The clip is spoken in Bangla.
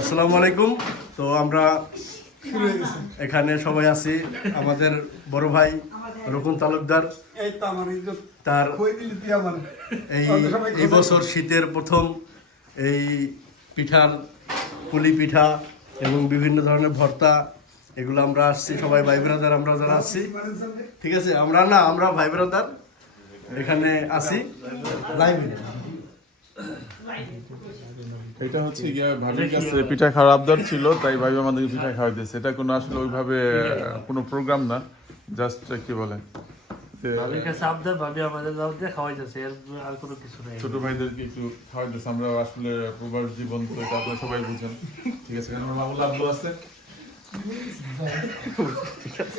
আসসালামু আলাইকুম। তো আমরা এখানে সবাই আছি, আমাদের বড় ভাই রকুন তালুকদার তার এই বছর শীতের প্রথম এই পিঠার পুলি পিঠা এবং বিভিন্ন ধরনের ভর্তা এগুলো আমরা আসছি সবাই ভাই ব্রাদার, আমরা যারা আসছি, ঠিক আছে, আমরা ভাই ব্রাদার এখানে আসি লাইভে। এটা হচ্ছে গিয়া ভাবির কাছে পিঠা খাওয়ার আবদার ছিল, তাই ভাবি আমাদেরকে পিঠা খাওয়াইতেছে। এটা কোনো আসলে ওইভাবে কোনো প্রোগ্রাম না, জাস্ট কি বলে ভাবির কাছে আবদার, ভাবি আমাদের দাওয়াতে খাওয়াইতেছে, আর কোনো কিছু নাই। ছোট ভাইদেরকে একটু খাওয়াইতেছে। আমরা আসলে প্রবাস জীবন, তো এটা আপনারা সবাই বুঝেন, ঠিক আছে। আমার মামুল আব্বু আছে, ঠিক আছে।